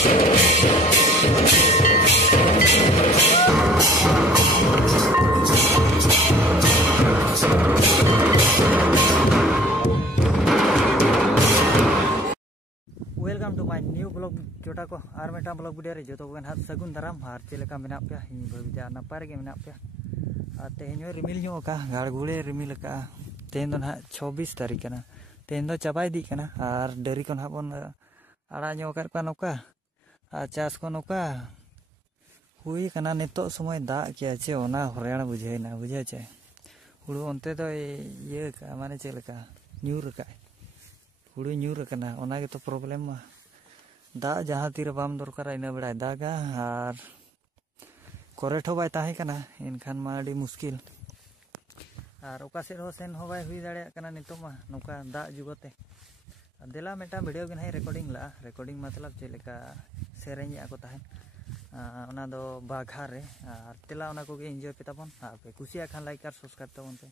Welcome to my new blog जोटा को और मेटा ब्लॉग वीडियो रे जो तो हाथ सगुन दाराम और चेलेका मेना पे इन भविजा नपाय गे मेना पे तेहन रिमिल का गाड़गुड़े रिमिल का तेहन ना 26 तारीख कना तेहन चाबा इदी कना और डेरी को बन आड़ा नौका चाष को नौका हुई कना नितो समय दा के चे ओना हरियाणा बुझेना बुझे चे हुड़ू अंते तो ये माने चेलेका न्यूर का हुड़ू न्यूर कना ओना गे तो प्रॉब्लम मा दा जहाँ तीर बाम दरकार इन बेड़ा दागा और करेट हो बाय ताहे कना इनखान मा अड़ी मुश्किल और ओका सेड हो सेन हो बाय हुई दाड़े कना नितो मा नौका दा जुगते देला मेटा वीडियो गे हाई रेकॉर्डिंग मतलब चेलेका सेरेंग को ताहेन ओना दो बाघा रे और तेला ओना को गे एंजॉय पे ताबन पे कुसिया खान लाइक और सब्सक्राइब ताबन पे।